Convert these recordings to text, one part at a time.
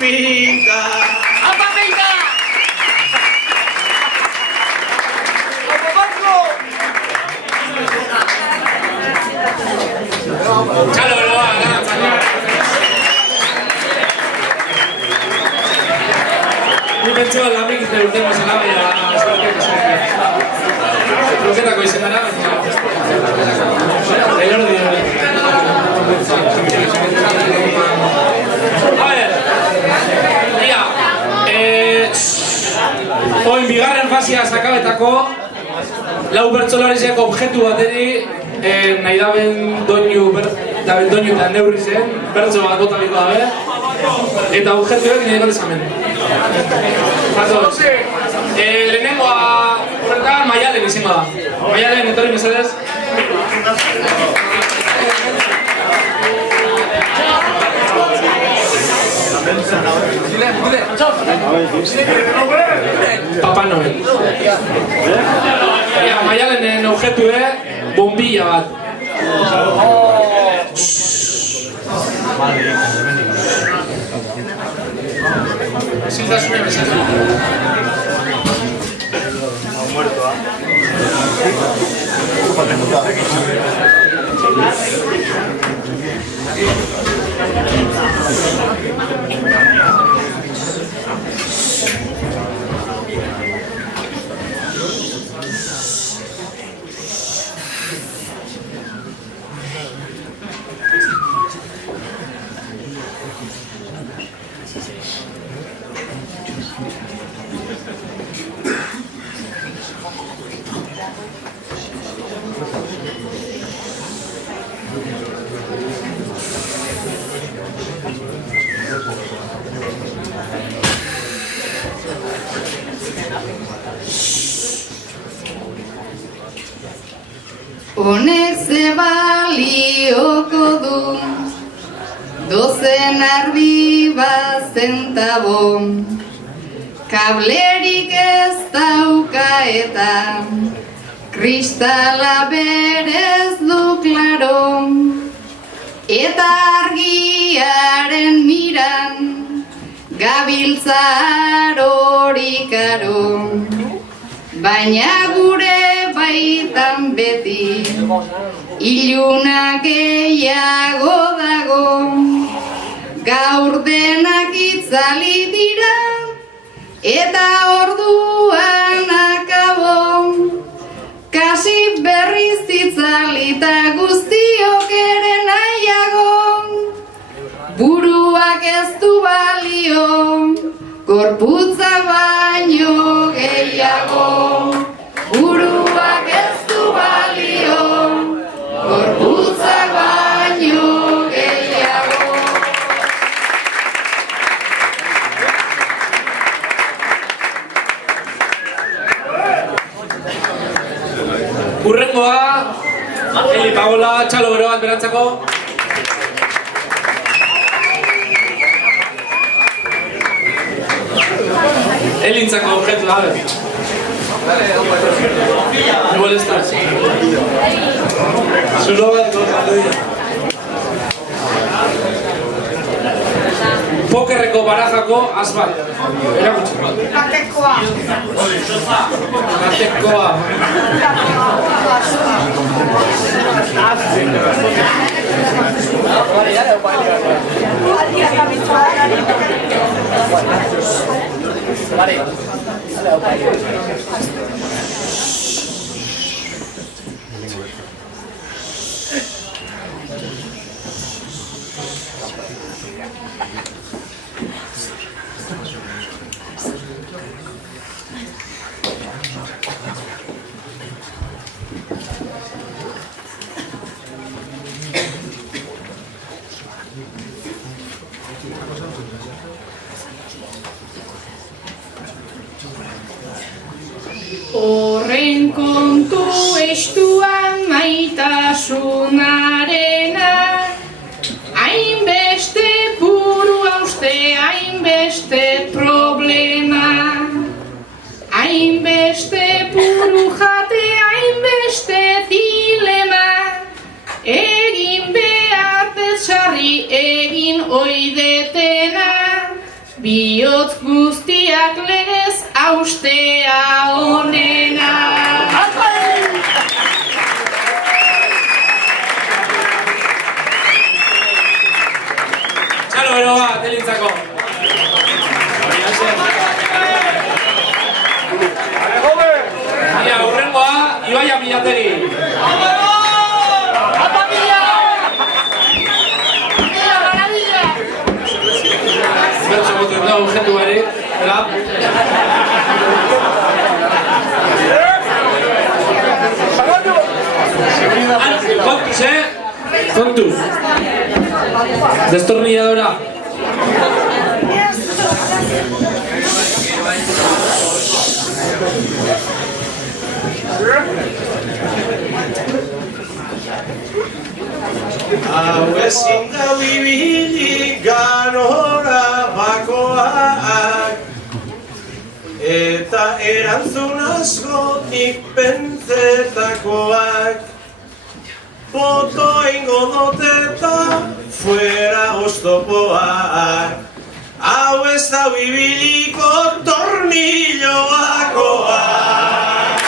pinta. Apa pinta! Txalo, beroa, txalo. Ni pentsoa lamik izte urten bezala, baina eskertek izan. Kroketako izendara, elor dira. A ver, ia, oin bigarren fasia sakabetako, lau bertsolariak objektu bateri, nahi daben doinu eta neurri zen, bertso bat botaliko dabe, eta objektuek nire galdezkamen. Lehenengoa horretan Maialen izango da. Maialen, etorri mesedez. Papa Noel. Maialenen objektue, bombilla bat. Siltasune mesedez. Honek ze balioko du, 12 ardi bat zentabo, kablerik ez dauka eta kristala berez du klaro, eta argiaren miran gabiltza arorikaro, baina gure baitan beti iluna gehiago dago, gaur denak itzali dira eta orduan akabo, kasi berriz itzalita guztiok ere nahiago, buruak ez du balio, gorputza baino gehiago. Buruak ez du balio, gorputza baino gehiago. Urrengoa, Eli Pagola, txalo bero bat berantzako. Elintzako objektu da, igual estás. Zulo bat kontratua. Pokerreko barajako azbat. Erakutsi. Batekoa. Batekoa. Horren kontu estuan maitasunarena, hainbeste buru hauste, hainbeste problema, hainbeste buru jate, hainbeste dilema, egin behar sarri egin oidetena, bihotz guztiak legez austea onena. Txalo bero bat, telintzako. Ia, urrengoa, Ibaia Milategi. Bertso boten da, urgentu bari. Kontuz, kontuz. Destornilladora. Hau ezin da bibilik ganora bakoak, eta erantzun askotik pentsetakoak. Boto ingo doteta fuera oztopoak, hau ez da bibiliko tornilloakoak.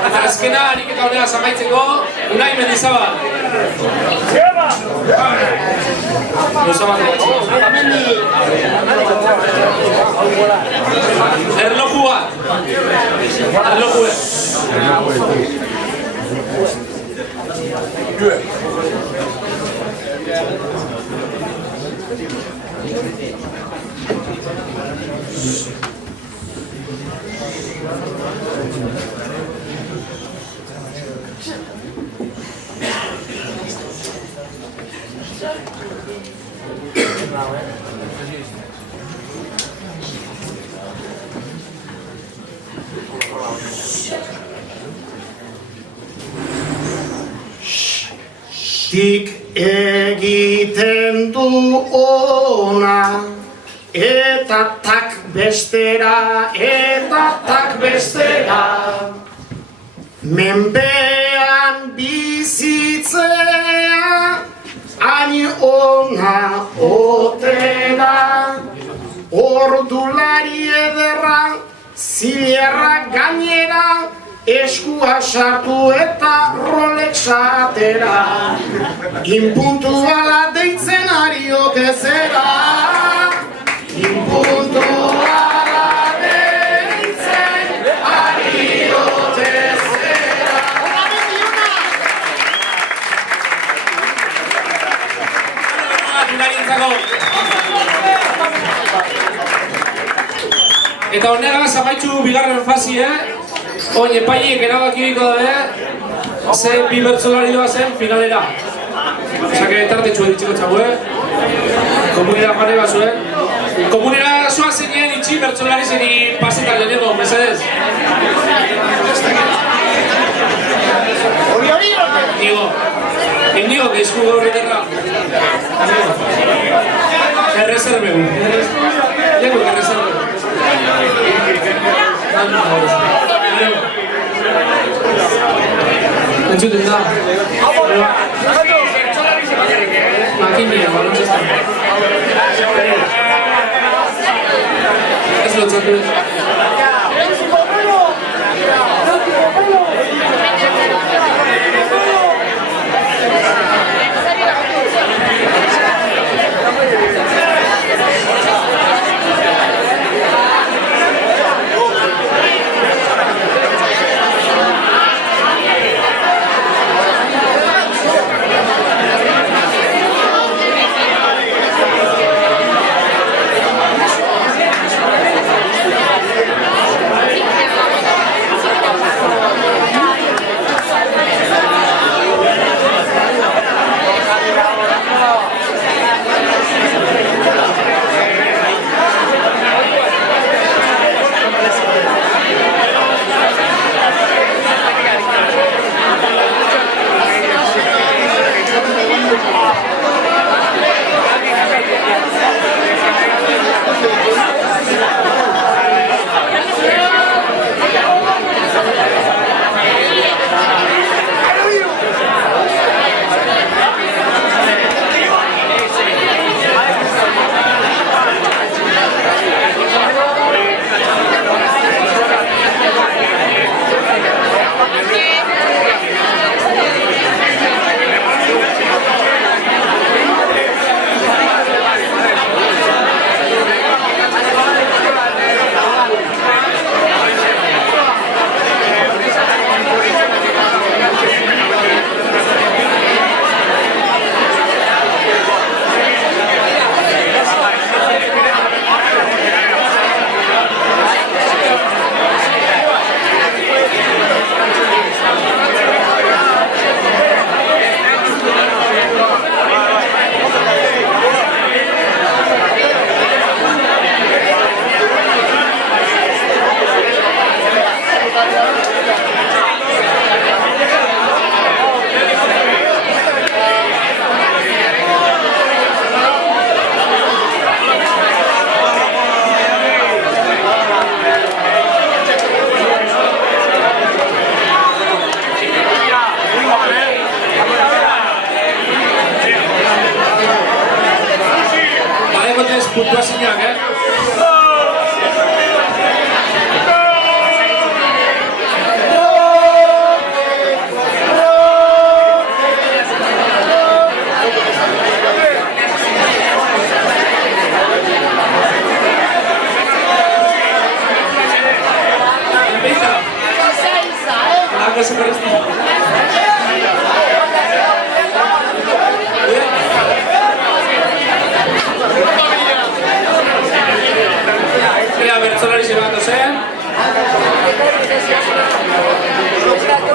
Eta azkena, ariketa honela zamaitzeko, Unai Mendizabal. Erloju bat. Erloju bat. Tik egiten du ona, eta tak bestera, menpean bizitzea, hain ona otera, ordulari ederra, zilerra gainera, eskua sartu eta Rolexa atera, inpuntuala deitzen ari ote zera, inpuntuala deitzen ari ote zera. Eta honegaz amaitzu bigarren fasi, oin epaileek erabakiko dabe, ze bi bertsolari doazen finalera. Osake, tartetxua ditxiko txagu, komunera joan eba zuen. Komunera zoa zeinen itxi bertsolari zeni pasetan lehenengo, mesedez. Indigo, que esku gaur eterra. Erreserbeu. Lego, erreserbeu. Entzuten da. Makinia, balontzestan. Ez lotzatu ez.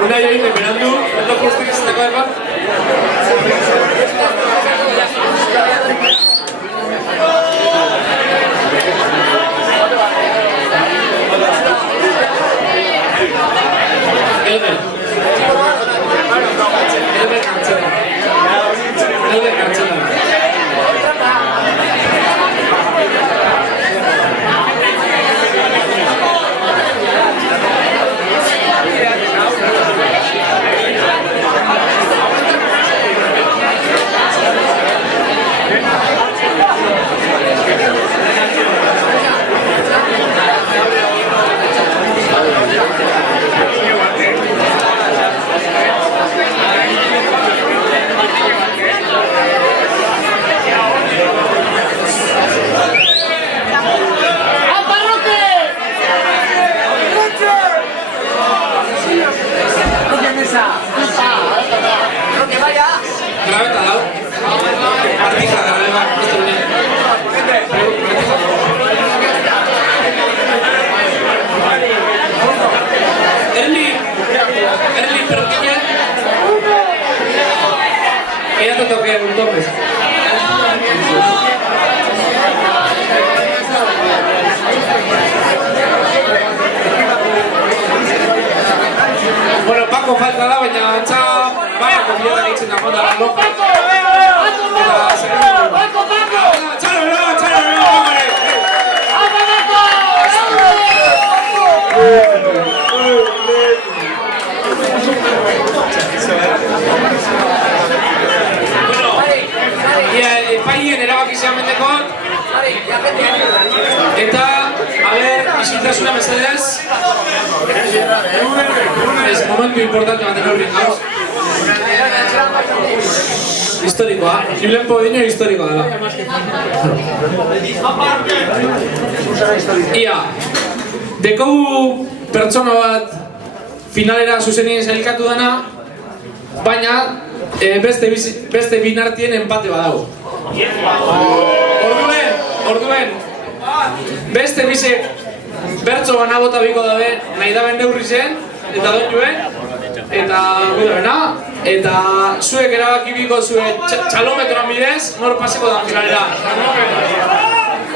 Unai egin berandu, ondo guztik izateko egon. Elber kartxela. Grabeta lau. Artija grabeba. Esto viene. Erli pertiña. Ella te toque un topes. Bueno, Paco falta da, baina antza baina konbioa ditzen dago da lo. Epaien erabaki zehamendeko eta, a ver, isiltasuna mesedez. Es momentu importante baten horrik gauz. Historikoa, Julenpo dino historikoa dela. Ia, dekogu pertsona bat finalera zuzenien zailkatu dana, baina beste binartien empate badago. Orduen, beste bizek bertso bana bota biko dabe, nahi daben neurri zen, eta doinuen, eta gudorena, eta zuek erabaki biko zuek txalometroan bidez, nor paseko da finalera.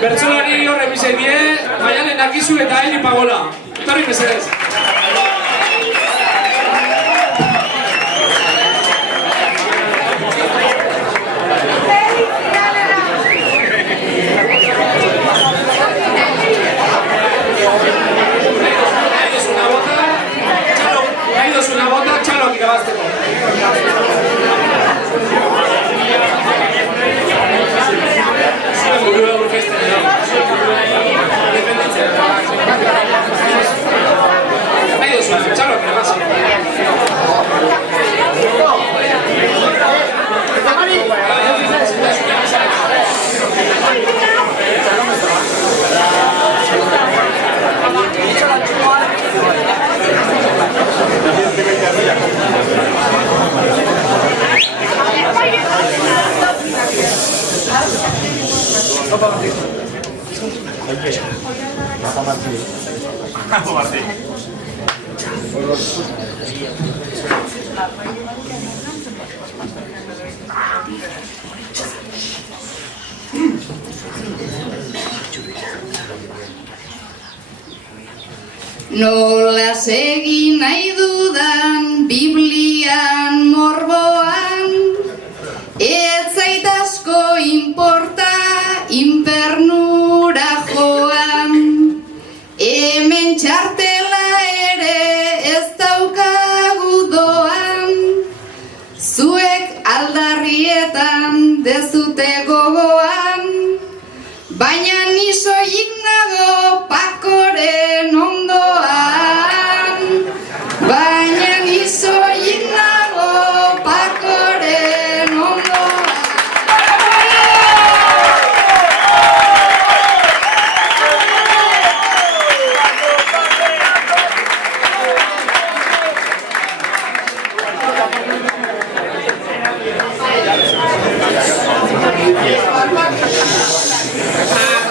Bertsolari horre bizek bide, maialen dakizu eta heli pagola. Torri mesedez. Una bota, txaloak irabazteko. Zuen burua urkesten edo. Nahi duzuen, txaloak irabazteko. Nola segi nahi dudan Biblian morboan, ez zait asko inporta infernura joan. Hemen txartela ere ez daukagu doan, zuek aldarrietan dezute gogoan, baina ni soilik nago Pakoren ondoan, baina ni soilik nago Pakoren ondoan.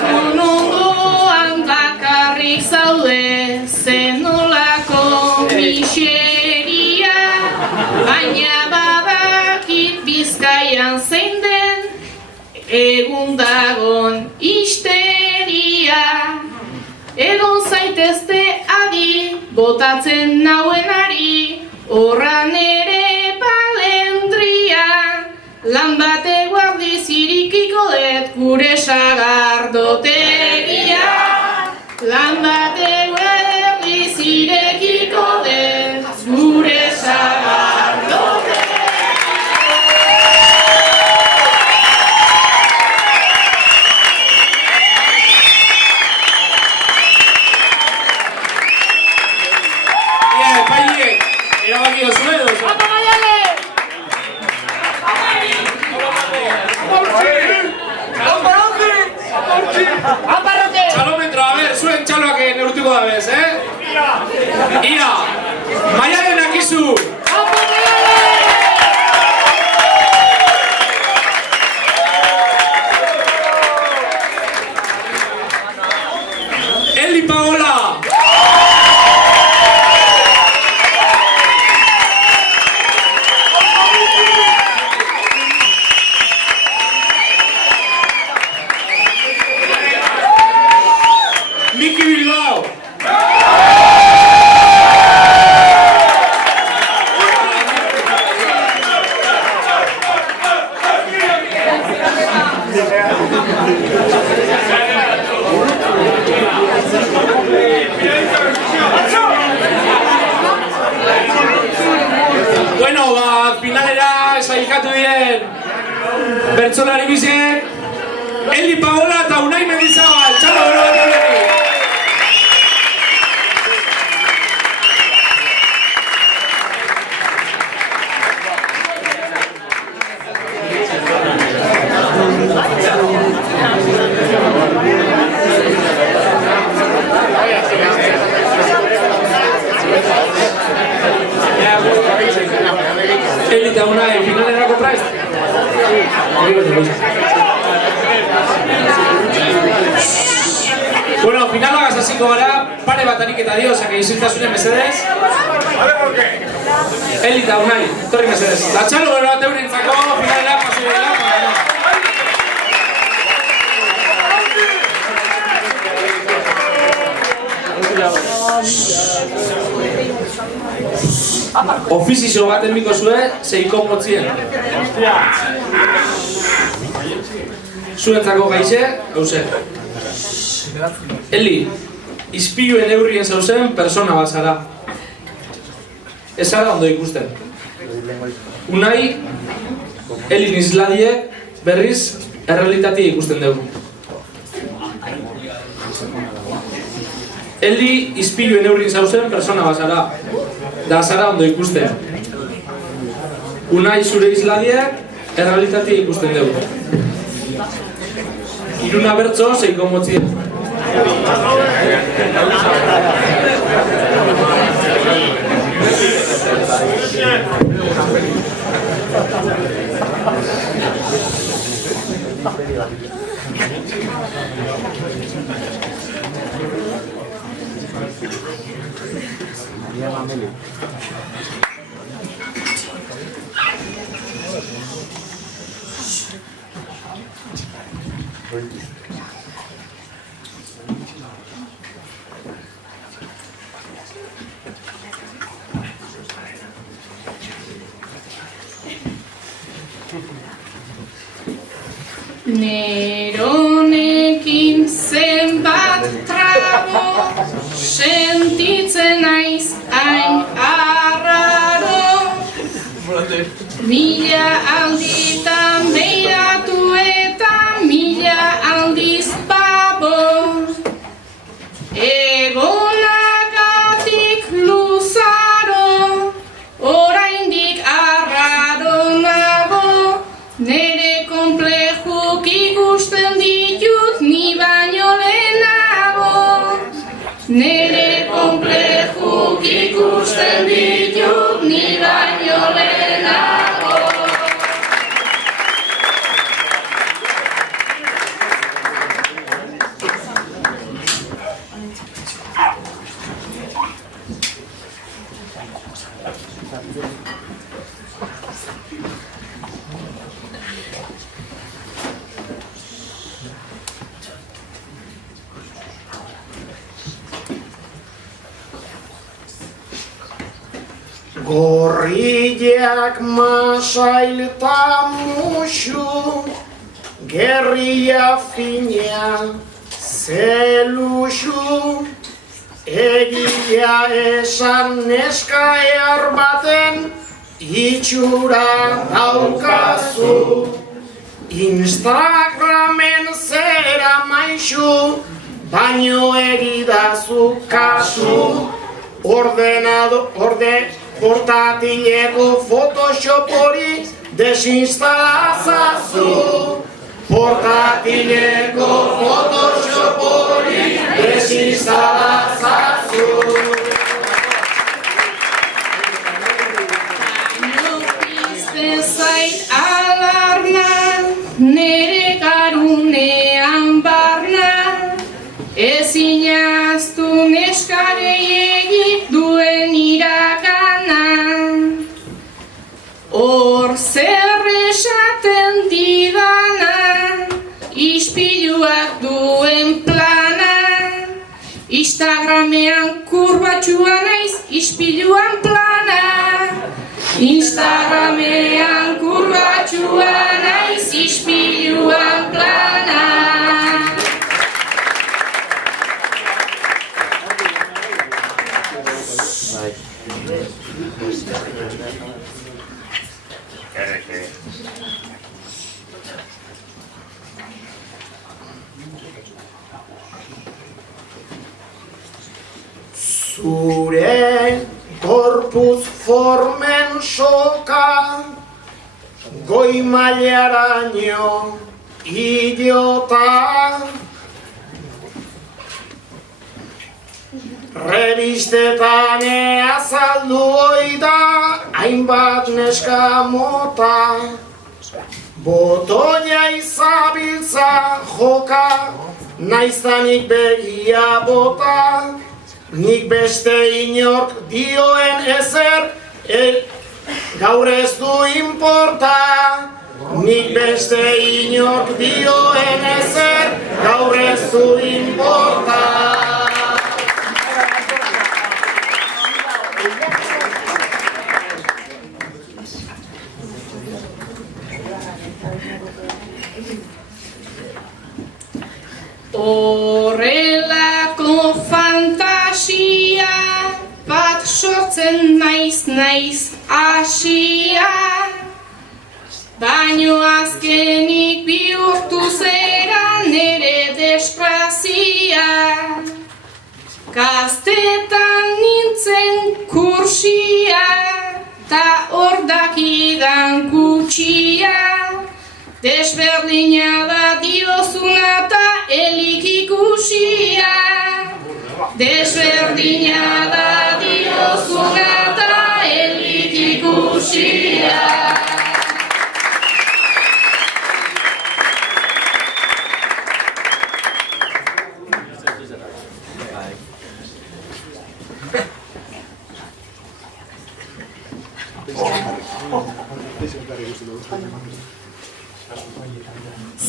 Ondoan bakarrik zaude, zenolako miseria Baina badakit Bizkaian zein den, egun dagon histeria. Egon zaitezte adi, botatzen nauenari, horran ere balendria. Lan bate guardiz irikiko dut gure sagardotegia. Lan bate guardiz irekiko dut gure sagardotegia. Erabaki dozue edo? Apa gaiale! Aparrote! Txalometro, a ber, zuen txaloak neurtuko da bez, Ia! Maialen akizu! Apa gaiale! Eli Paola! Miki Bilbao! Bueno, finalera sailkatu diren bertsolari biziek Eli Paola eta Unai Mendizabal, txalo bero bat horrekin! Eli eta Unai, finalerako prest? Bueno, finalagaz hasiko gara, pare bat ariketa dio, osake isiltasunen mesedez. Eli eta Unai, torri mesedez. Da txalo bero bat eurentzako, finalera pasu dela. Ofizio bat enbiko zue, zeiko motzien. Zuentzako gaize, gauze. Eli, izpiluen eurrien zauzen persona bat zara. Ez zara ondo ikusten. Unai, Eli nizladie berriz errealitatea ikusten dugu. Eli, izpiluen eurrien zauzen persona bat zara. Da zara ondo ikusten. Unai zure izladiak errealitatea ikusten dugu. Iruna bertso zeiko motzien. Neronekin zenbat trago, sentitzen naiz hain arraro. Mila alditan beiratu eta mila aldiz babo. Egonagatik luzaro, oraindik arraro nago. Nere konplexuk ikusten ditut ni baino lehenago. Nere konplexuk ikusten ditut ni baino lehenago. Gorriak masailta musu, gerria fina zelusu, egia esan neska ehar baten itxura daukazu. Instagramen zera maizu, baino egidazu kasu. Portatileko Photoshop hori desinstalazazu. Portatileko Photoshop hori desinstalazazu. Baino pizten zait alarma, nere garunean barna, ezin ahaztu neskarei duen iragana. Hor zer esaten didana, ispiluak duen plana. Instagramean kurbatxua naiz, ispiluan plana. Instagramean kurbatxua naiz, ispiluan plana. Zure gorputz formen soka, goi mailaraino idiota. Revistetan azaldu oida hainbat neska mota. Botoia izabiltza joka, naiztanik begia bota. Nik beste inork dioen ezer, gaur ez du inporta. Nik beste inork dioen ezer, gaur ez du inporta. Horrelako fantasia bat sortzen naiz asia, baino azkenik bihurtu zera nere deskrazia. Gaztetan nintzen kursia, ta hor dakidan gutxia. Desberdina da diozuna ta elik ikusia. Desberdina da diozuna ta elik ikusia.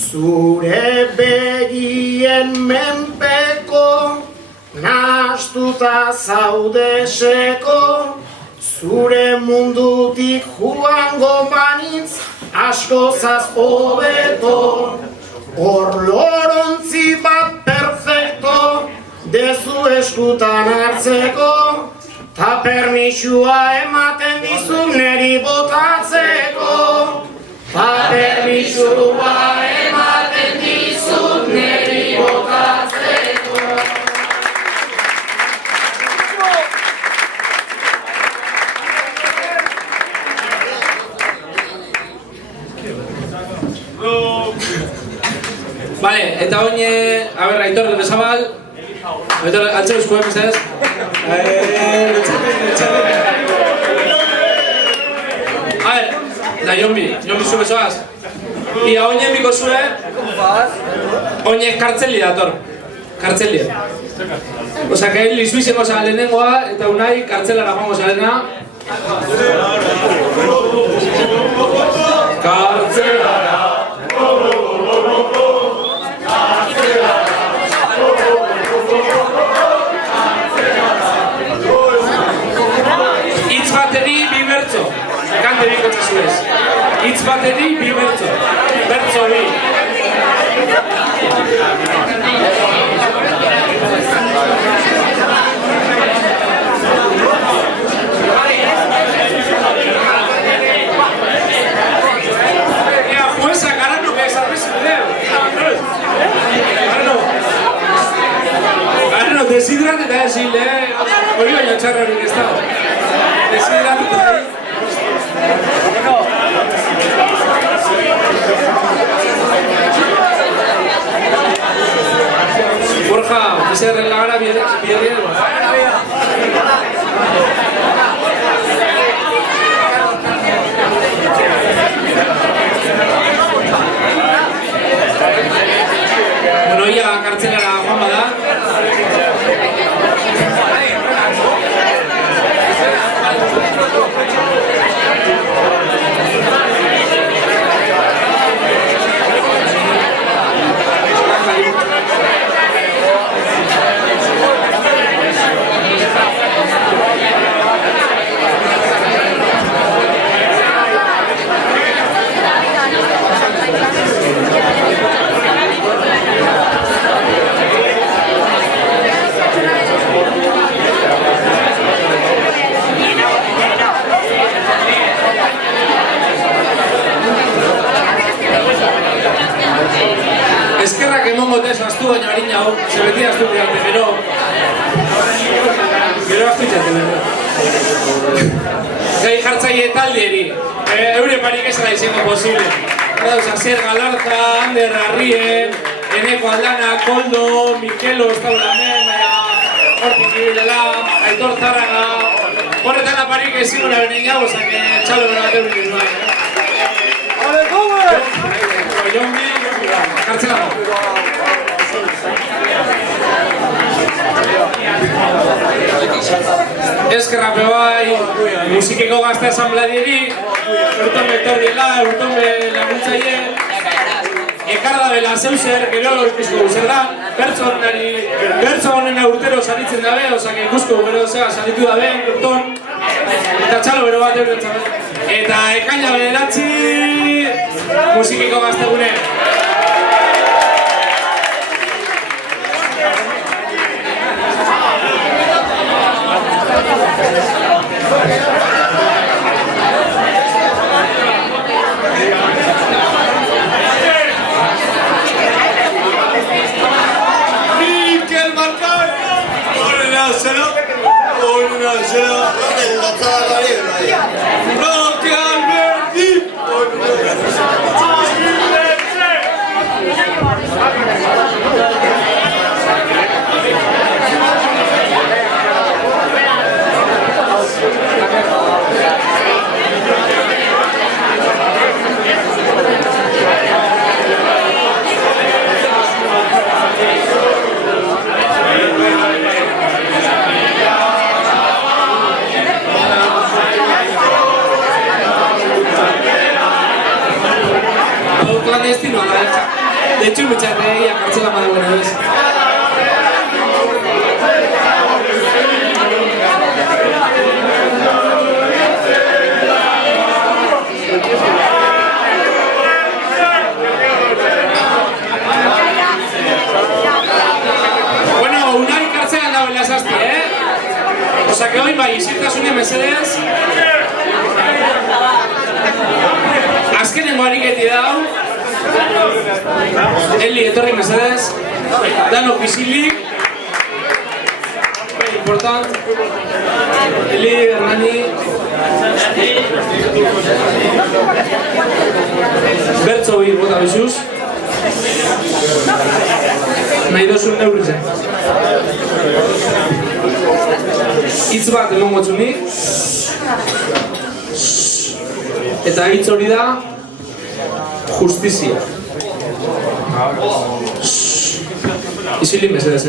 Zure begien menpeko, nahastuta zaude seko. Zure mundutik joango banitz, askozaz hobeto. Hor lorontzi bat perfecto, dezu eskutan hartzeko. Ta permisua ematen dizut neri botatzeko. Ta permisua ematen dizut neri botatzeko. Vale, eta oin, a ver, Aitor, Zabal. Aitor, altxeo eskuen, bezaz? A ver, da Jonbi zube zoaz. Ia oinen biko zure, oinek kartzeli dator. Kartzeli. Osa, que Liz izango zara lehenengoa, eta Unai kartzelara joango zarena. Kartzelara. Hitz bateri bi bertso. Kante biko txazuez. Hitz bateri bi bertso. Bertso bi. Desidrate eta ezin, hori baina txarra horik ez dago. Desidrate eta ezin. Borja, izerren lagara biherrien. Bueno, ia kartzelara joan bada. Eskerrak emongo tez astu baina harin hau, ze beti astu beharte, gero astu itxate behar. Gai jartzaile taldieri, eure parik esara izango posible. Zer Galarza, Ander Arrien, Eneko Aldana, Koldo, Mikelo, ez daula hemen, baina hortik ibilela, Aitor Zarraga, horretan aparik ezin gura benen jau, ozak txalo bera bat eurik izan. Jongi, kartzela go. Eskerrape bai, musikeko gazte asambladieri, urtonbe etorriela, urtonbe laguntzaile, ekarda bela zeuser, gero ikusko zer da, bertso honena urtero saritzen dabe, ozak ikusko gero zega saritu dabe, urton, eta txalo bero bat euretzen. Eta ekaina bederatzi, musikiko gaztegune. Mikel Marcano! Hola, zero! Roque Alberti! Clandestino, de hecho, muchas de ellas kartzela más buena vez. Bueno, Unai kartzela andaba en las asti, O sea que hoy va y sientas un Mercedes. Azkenengo ariketi dau. Eli etorri mesedez, danok bizilik. Important. Eli, Hernani. Bertso bir bota bizuz. Nahi dozun neurrizen. Hitz bat emongo txunik. Eta hitz hori da justizia. Isilin mesedez,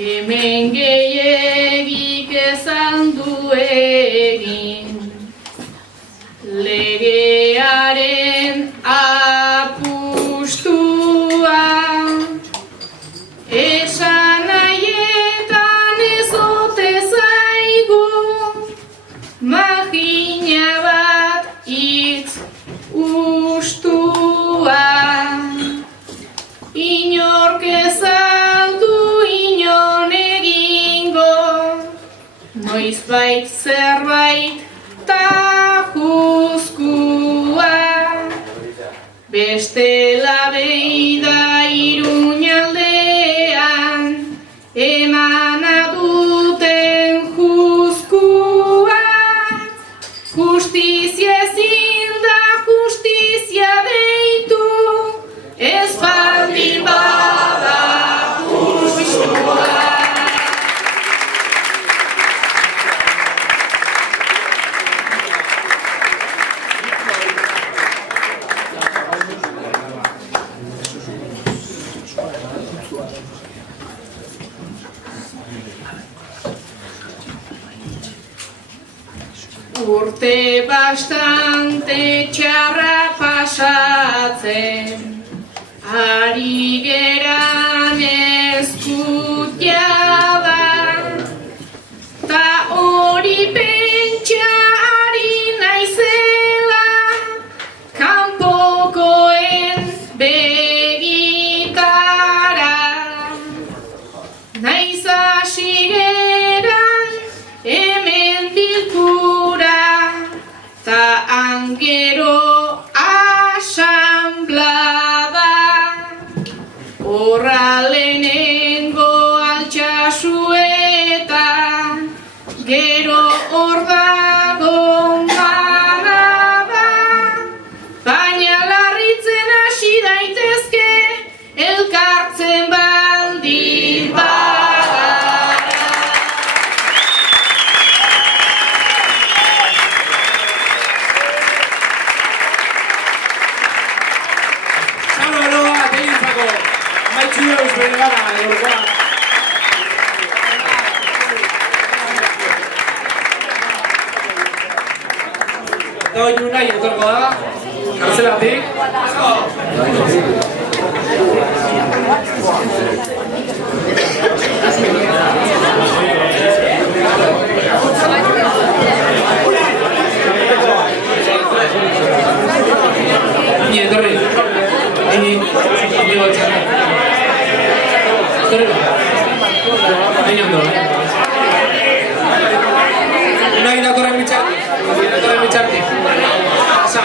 Hemen gehiegik ezan du egin legearen apustua, esan nahietan ez ote zaigu magina bat hitz ustua, inork ez aldu inon egingo, noizbait zerbait tajuzkua, bestela beida Iruñaldean emana duten juzkua, justizia ezin da justizia deitu, ez baldin bada justua. Urte bastante txarra pasatzen, ari geran ezkutiada, ta hori pentsa ari naizela, kanpokoen begitara, naiz hasi geran hemen bilkura, ta angero asanblada, horra lehenengo altxasuetan, gero hor dago manada, baina larritzen hasi daitezke elkartzen baldin bagara. Maitxudeus bere gara, edorkoa. Doinu nahi etorko da, kartzelatik. Ni etorri, ni gotxan. Ini ondo, Unai datorren bitxarti. Asa.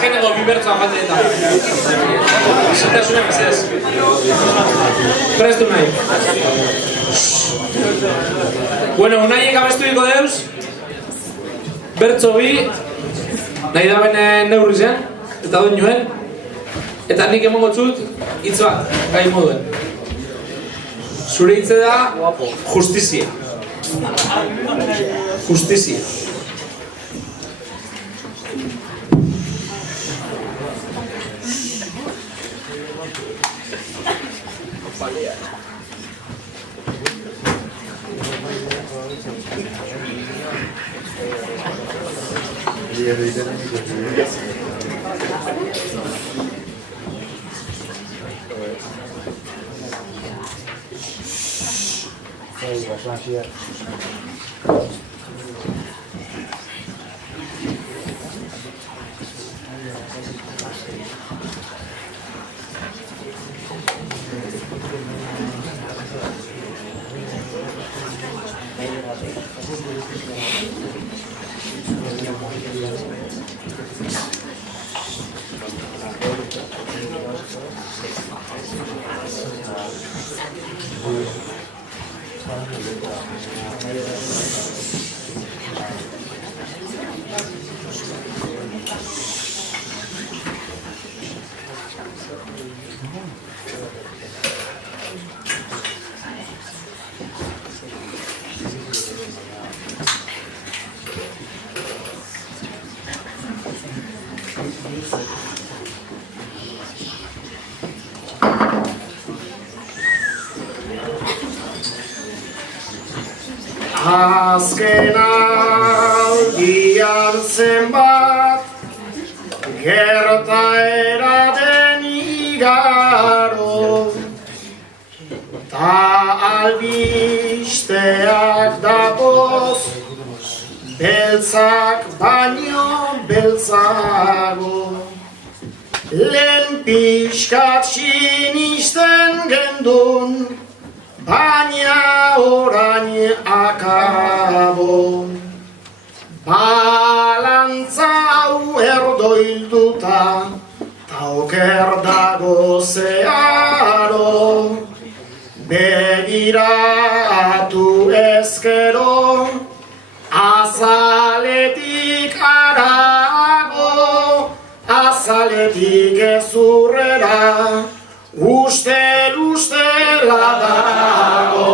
azkeneko bi bertsoa jate eta. Isiltasuna mesedez. Prestu nahi. Bueno, unaiek abestuiko deuz. Bertso bi. Nahi da benen neurri zen. Eta doinuen. Eta nik emongo txut hitz bat, gai moduen. Zure hitze da justizia. Justizia. Azken aldian zenbat gertaera den igaro, ta albisteak datoz beltzak baino beltzago. Lehen pixkat sinisten gendun, baina orain akabo. Balantza hau erdoilduta, ta oker dago zeharo. Begiratu ezkero, azaletik harago, azaletik ezurrera, ustela dago.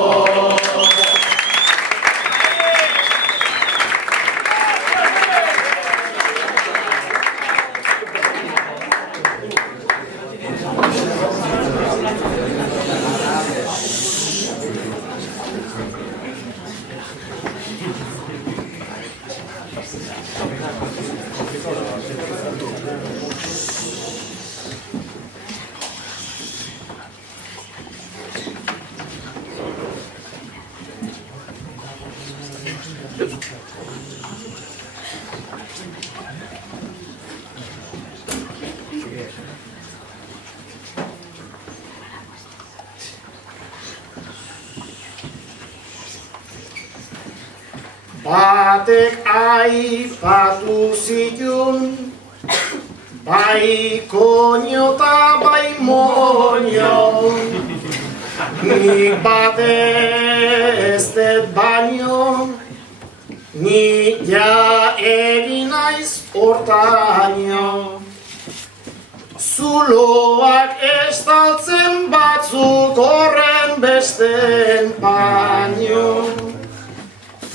Batek aipatu zitun, bai koño ta bai moño. Nik bate ez dut baino, ni ja egin naiz hortaino. Zuloak estaltzen batzuk horren besten baino.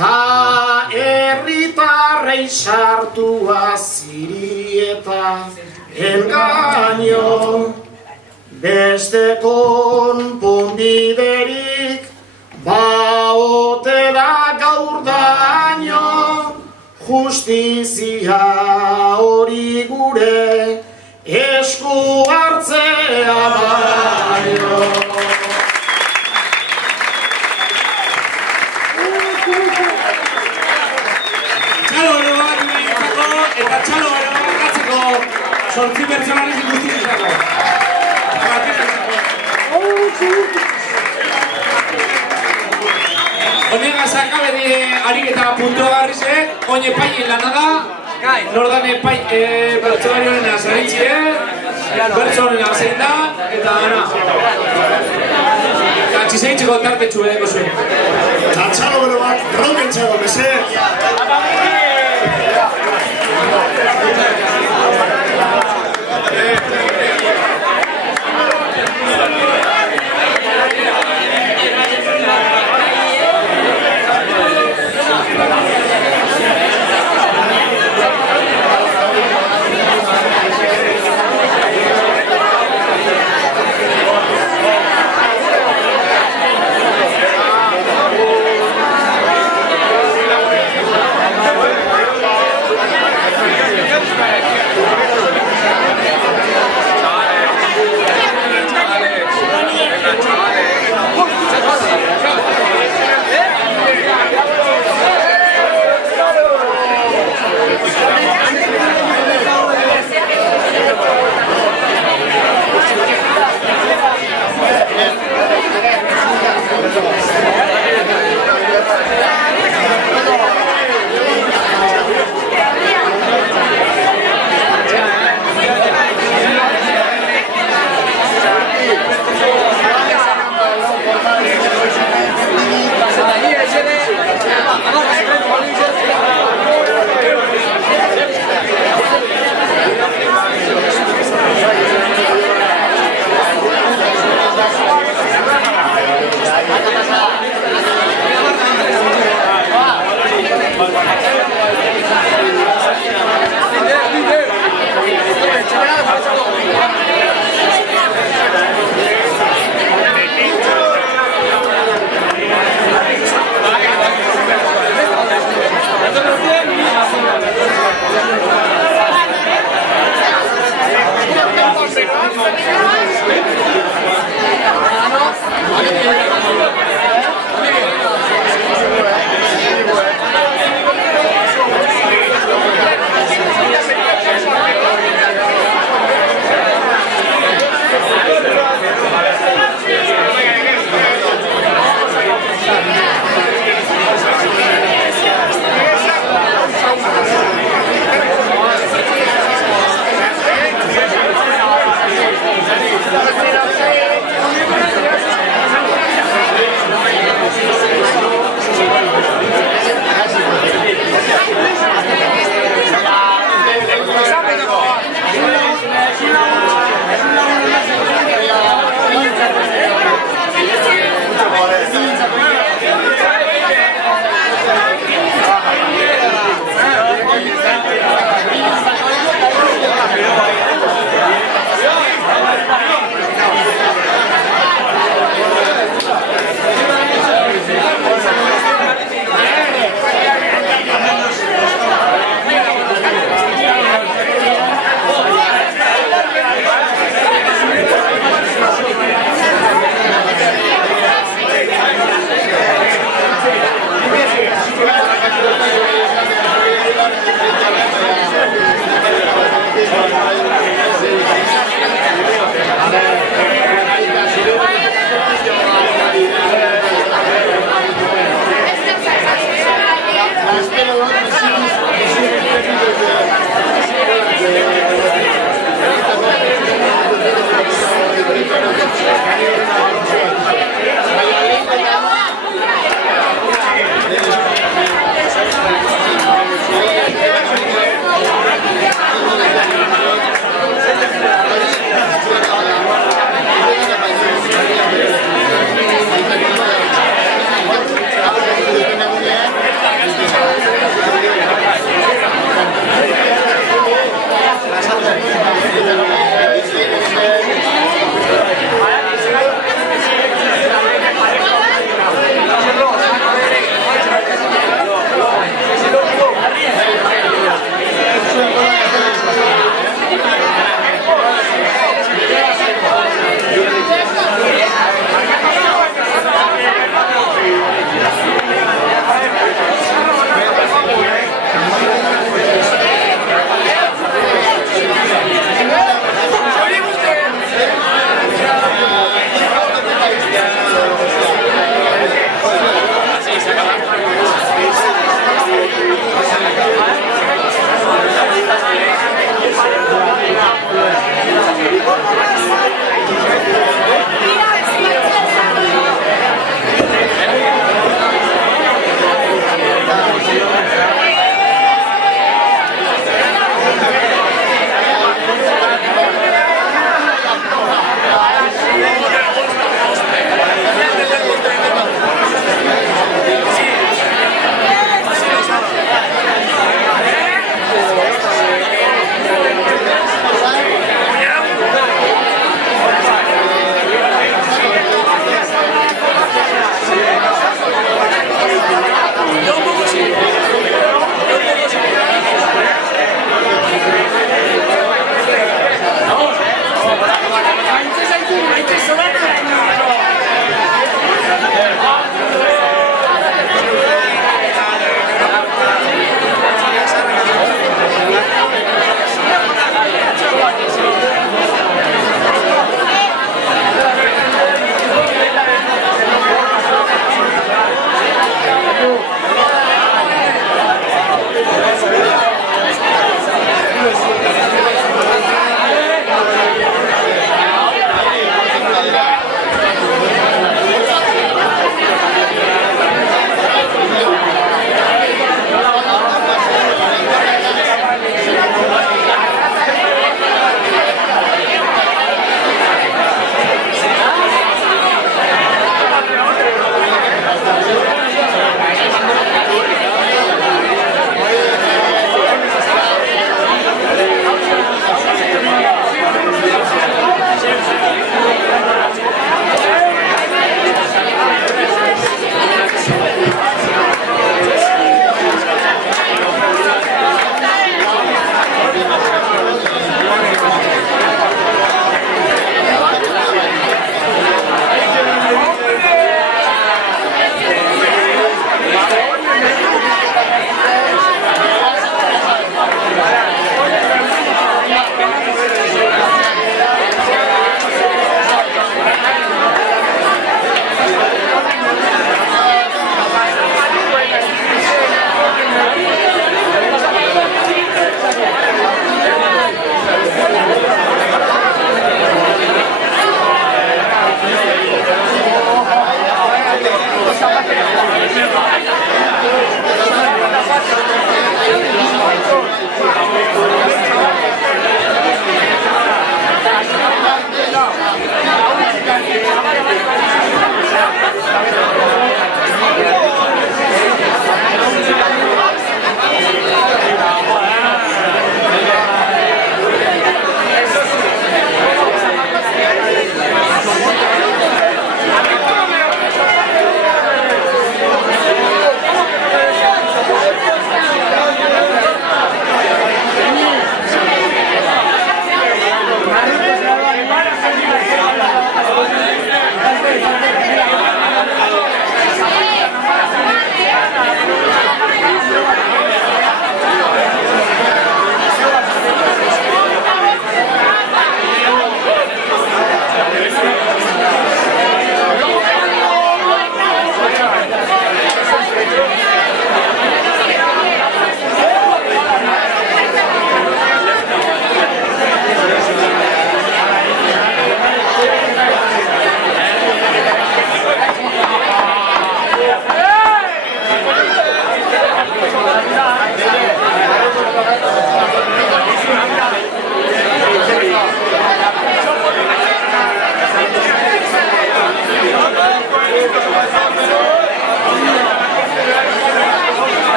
Ta herritarrei sartua zirieta engaño. Beste konponbiderik baote da gaur daño. Justizia hori gure esku hartzea baino. Eta txalo gara bakatzeko sortzi pertsonaliz ikustizizako. Honegaz akabedi ariketa puntua garrizek, oine paien lana da, nordan bertsolari honena zaritzie, bertso honena zein da, eta dana. Txizeitzeko tartetxu edeko zuen. Txatxalo bero bat, rokentzeko, mesedez.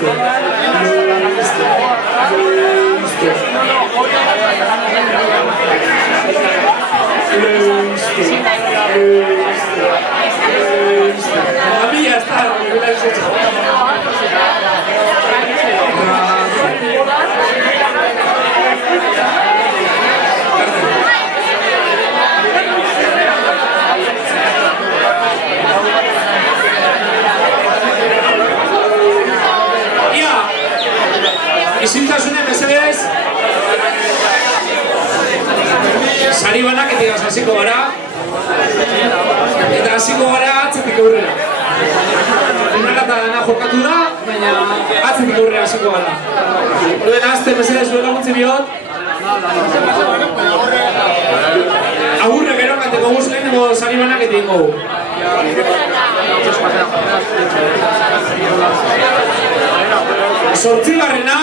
A mí ya está, me la habéis hecho. Isiltasune mesedez, sari banaketik hasiko gara, eta hasiko gara atzetik aurrera. Finala eta dena jokatu da, baina atzetik aurrera hasiko gara. Orduen azte mesedez zuen laguntzi bihot. Agurre gero kanteko guz lehenengo sari banaketik gogu. Zortzigarrena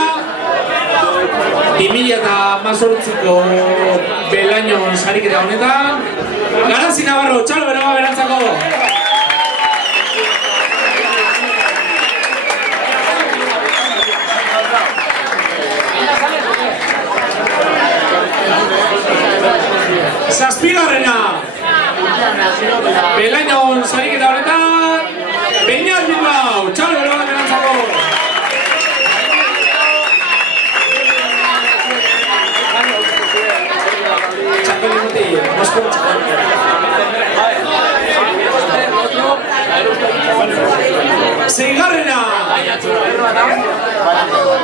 2018ko belaino sariketa honetan Garazi Navarro, txalo beroa berantzako! Zazpigarrena belaino sariketa honetan Beñat Bilbao, txalo beroa berantzako! Seigarrena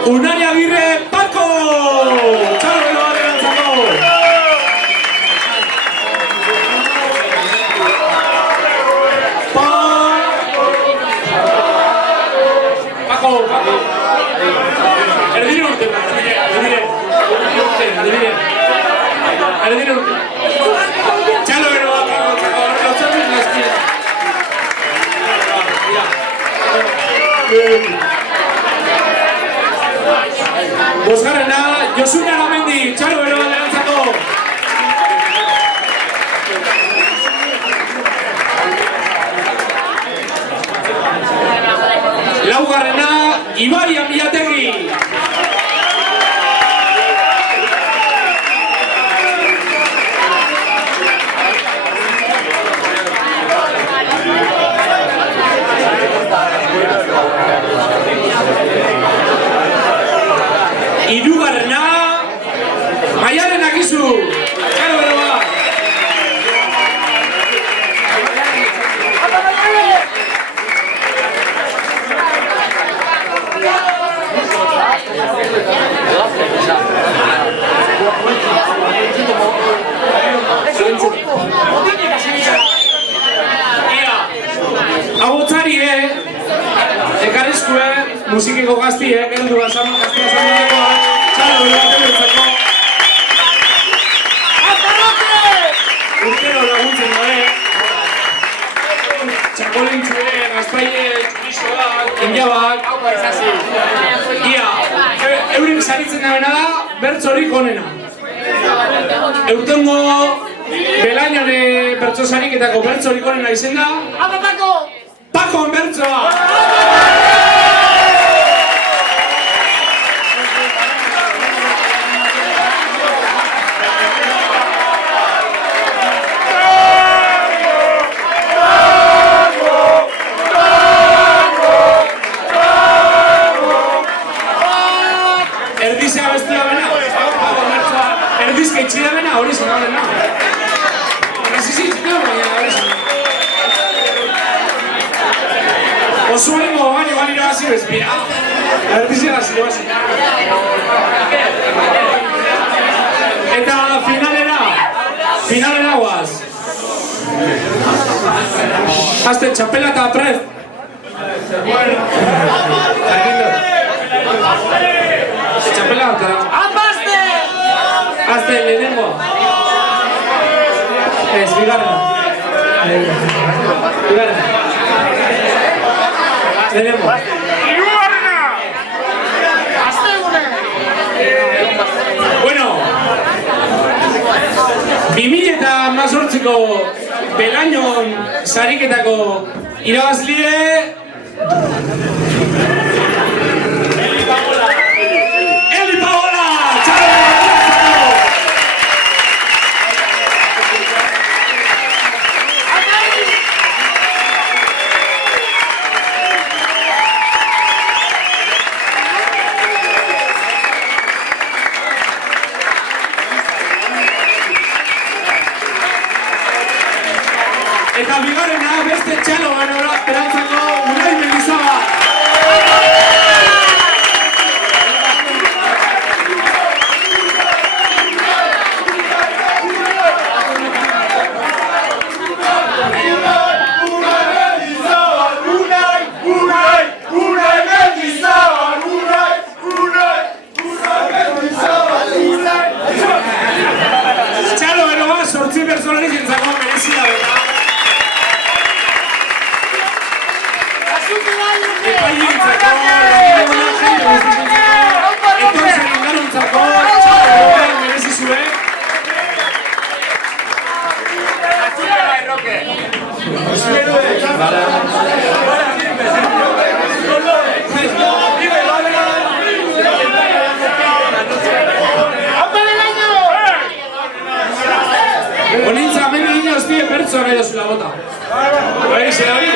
Unai Agirre Paco! Txalo beroa berantzako! Paco! Erdire urte! Txalo beroa berantzako! Bosgarrena, Josune Aramendi, txalo beroa berantzako! Laugarrena, Ibai Amillategi! Hirugarrena, Maialen Akizu! Txalo beroa! Agotzari, ekarrizkue, musikeko gazti, gertu gazan, gaztia zandakoa, txalo beroa berantzako. Urtero laguntzen gabe. Txakolintxue, gaztaile, txurizoak, indiabak. Ia, eurik saritzen dabena da, bertzorik onena. Eurtengo belainone bertso sariketako bertzorik onena izen da. Paco bertsoa! Erdizea bestia bena, erdizka itxida bena, hori zena bena. Grazizi itxida baina hori zena. Osuarengo baino balira hasi bezpira. Erdizea hasi basi. Eta finalera guaz. Azte txapela eta prez. Txapela eta... ¡Apaste! Azte lehenengo. Ez, bigarrena. Lehenengo. Bueno, 2018ko belainon sariketako irabazlide Eta bigarrena beste txalo ganora perantzako Unai Mendizabal. Txalo gero bat, 8 pertsonari zentzako merezi da beta. Epaile gintzako, langile gona jende guztizentzako, etorzen indaruntzako, txalo gero bat merezi zuen. Onintza, hemen egin hostie pertsona nahi dozula bota. Bai, zer hori?